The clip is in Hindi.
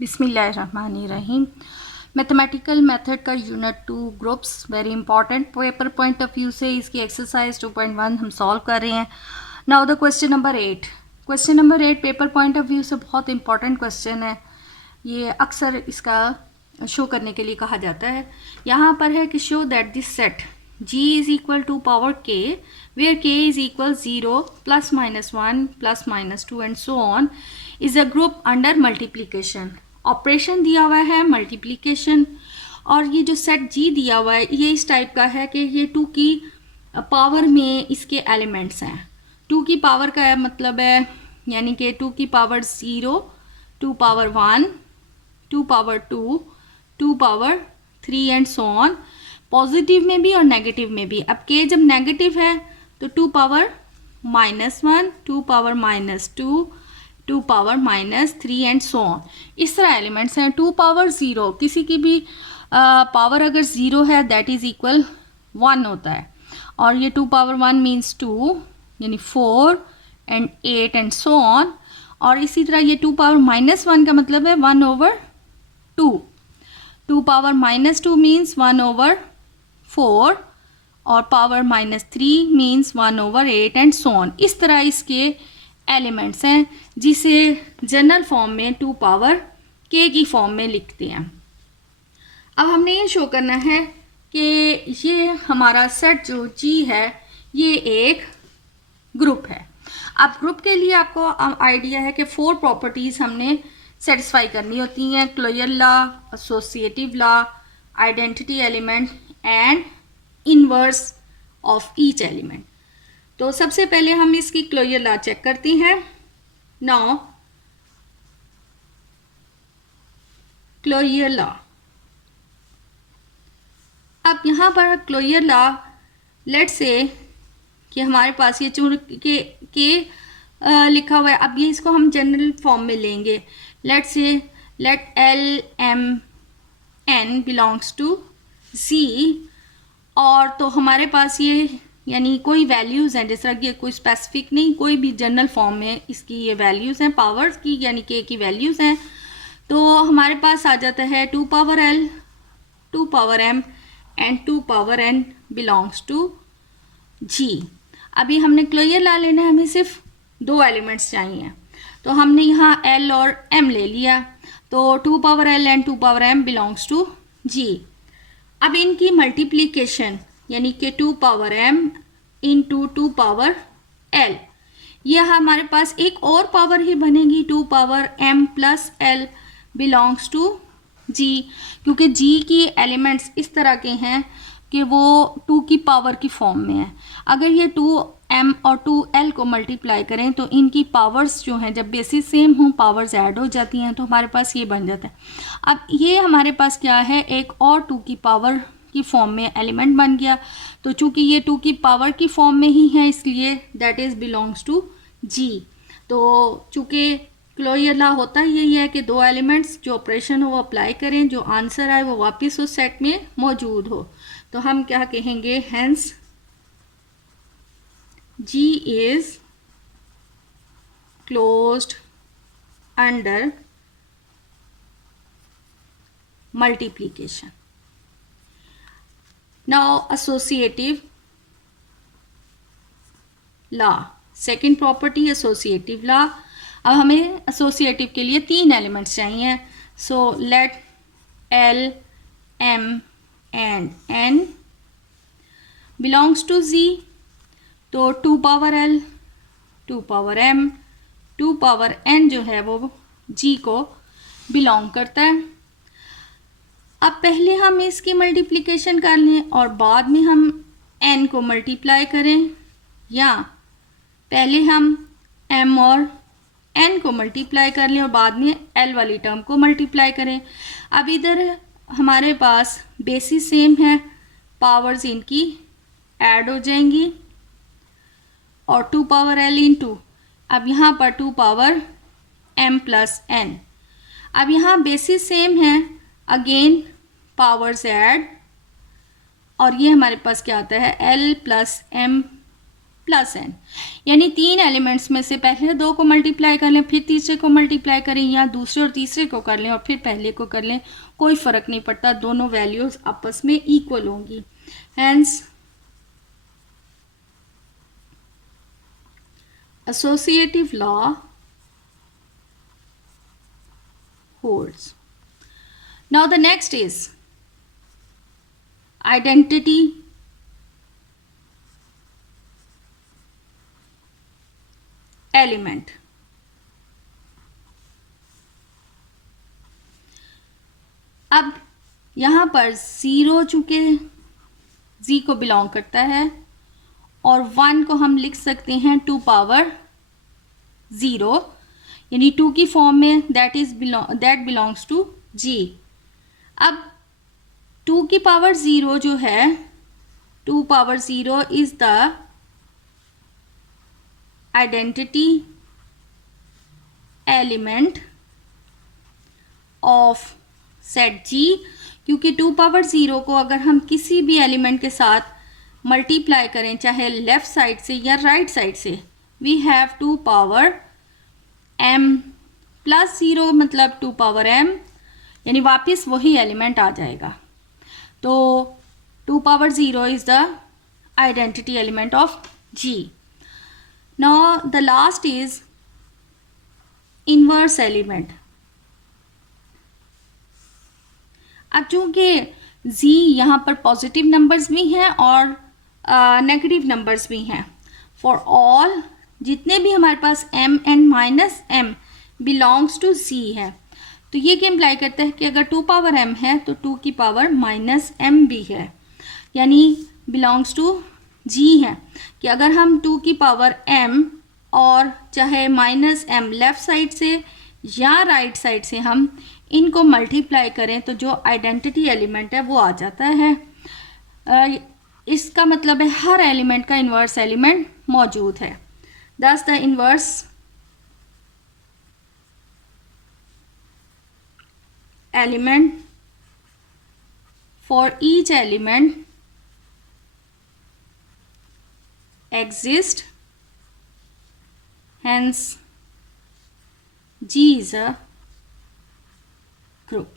बिस्मिल्लाहिर्रहमानिर्रहीम। मैथमेटिकल मेथड का unit 2 groups very important paper point of view से इसकी एक्सरसाइज 2.1 हम सॉल्व कर रहे हैं। Now the question number 8। Question number 8 paper point of view से बहुत इंपॉर्टेंट क्वेश्चन है। ये अक्सर इसका शो करने के लिए कहा जाता है। यहाँ पर है कि show that this set g is equal to power k where k is equal 0 plus minus 1 plus minus 2 and so on is a group under multiplication. Operation दिया हुआ है मल्टीप्लीकेशन और ये जो सेट g दिया हुआ है ये इस टाइप का है कि ये 2 की पावर में इसके एलिमेंट्स हैं। 2 की पावर का मतलब है यानी कि 2 की power 0, 2 power 1, 2 power 2, 2 power 3 and so on. Positive में भी और नेगेटिव में भी। अब k जब नेगेटिव है तो 2 power -1, 2 power -2, 2 power -3 and so on. इस तरह एलिमेंट्स हैं। 2 पावर 0 किसी की भी पावर अगर 0 है दैट इज इक्वल 1 होता है और ये 2 पावर 1 मीन्स 2 यानी 4 एंड 8 एंड सो ऑन। और इसी तरह ये 2 पावर -1 का मतलब है 1/2। 2 पावर -2 मीन्स 1/4 और power -3 means 1/8 and so on. इस तरह इसके एलिमेंट्स हैं जिसे जनरल फॉर्म में 2 पावर k की फॉर्म में लिखते हैं। अब हमने ये शो करना है कि ये हमारा सेट जो g है ये एक ग्रुप है। अब ग्रुप के लिए आपको आइडिया है कि 4 प्रॉपर्टीज़ हमने सेटिस्फाई करनी होती हैं: closure law, associative law, identity element and inverse of each element. तो सबसे पहले हम इसकी क्लोजर लॉ चेक करते हैं। Now closure law. अब यहाँ पर क्लोजर लॉ लेट से कि हमारे पास ये चूंकि के लिखा हुआ है, अब ये इसको हम जनरल फॉर्म में लेंगे। Let say let L M N belongs to Z और तो हमारे पास ये यानी कोई वैल्यूज़ हैं, जिस तरह कि कोई स्पेसिफिक नहीं, कोई भी जनरल फॉर्म में इसकी ये वैल्यूज़ हैं पावर्स की यानी k की वैल्यूज़ हैं। तो हमारे पास आ जाता है 2 power L, 2 power M and 2 power N belongs to G। अभी हमने क्लोजर लॉ लेना है, हमें सिर्फ 2 एलिमेंट्स चाहिए तो हमने यहाँ L और M ले लिया। तो 2 power L and 2 power M belongs to G। अब इनकी मल्टीप्लीकेशन यानी कि 2 power M into 2 power L, यह हमारे पास एक और पावर ही बनेगी 2 power M plus L belongs to G, क्योंकि G की एलिमेंट्स इस तरह के हैं कि वो 2 की पावर की फॉर्म में है। अगर ये 2m और 2l को मल्टीप्लाई करें तो इनकी पावर्स जो हैं जब बेसिस सेम हों पावर्स ऐड हो जाती हैं तो हमारे पास ये बन जाता है। अब ये हमारे पास क्या है, एक और 2 की पावर की फॉर्म में एलिमेंट बन गया। तो चूंकि ये 2 की पावर की फॉर्म में ही है इसलिए that is belongs to G। तो चूँकि क्लोजर लॉ होता ही यही है कि 2 एलिमेंट्स जो ऑपरेशन हो वो अप्लाई करें, जो आंसर आए वो वापस उस सेट में मौजूद हो। तो हम क्या कहेंगे, hence G is closed under multiplication. Now associative law, second property associative law। अब हमें associative के लिए 3 एलिमेंट्स चाहिए। So let L, M and N belongs to Z। तो 2 power L, 2 power M, 2 power N जो है वो G को बिलोंग करता है। अब पहले हम इसकी मल्टीप्लिकेशन कर लें और बाद में हम N को मल्टीप्लाई करें, या पहले हम M और N को मल्टीप्लाई कर लें और बाद में L वाली टर्म को मल्टीप्लाई करें। अब इधर हमारे पास बेसिस सेम है, पावर्स इनकी ऐड हो जाएंगी और 2 पावर L इंटू अब यहाँ पर 2 पावर M प्लस N। अब यहाँ बेसिस सेम है, अगेन पावर्स ऐड और ये हमारे पास क्या आता है L plus M plus n, यानी 3 एलिमेंट्स में से पहले 2 को मल्टीप्लाई कर लें, फिर तीसरे को मल्टीप्लाई करें, या दूसरे और तीसरे को कर लें और फिर पहले को कर लें, कोई फ़र्क नहीं पड़ता, दोनों वैल्यूज़ आपस में इक्वल होंगी। Hence associative law holds. Now the next is identity element. अब यहाँ पर 0 चूँकि z को बिलोंग करता है और 1 को हम लिख सकते हैं 2 पावर 0, यानी 2 की फॉर्म में, दैट बिलोंग्स टू g। अब 2 की पावर 0 जो है, 2 power 0 is the identity element of set g, क्योंकि 2 पावर 0 को अगर हम किसी भी एलिमेंट के साथ मल्टीप्लाई करें, चाहे लेफ्ट साइड से या राइट साइड से, we have 2 power m plus 0, मतलब 2 पावर m, यानी वापस वही एलिमेंट आ जाएगा। तो 2 power 0 is the identity element of g। Now the last is inverse element. अब चूंकि z यहाँ पर पॉजिटिव नंबर्स भी हैं और नेगेटिव नंबर्स भी हैं, फॉर ऑल जितने भी हमारे पास m and minus m belongs to z है, तो ये क्या इम्प्लाई करता है कि अगर 2 पावर m है तो 2 की पावर माइनस m भी है, यानी बिलोंग्स टू g है, कि अगर हम 2 की पावर m और चाहे माइनस m लेफ्ट साइड से या राइट साइड से हम इनको मल्टीप्लाई करें तो जो आइडेंटिटी एलिमेंट है वो आ जाता है। इसका मतलब है हर एलिमेंट का इन्वर्स एलिमेंट मौजूद है। दस the inverse element for each element exist, hence G is a group.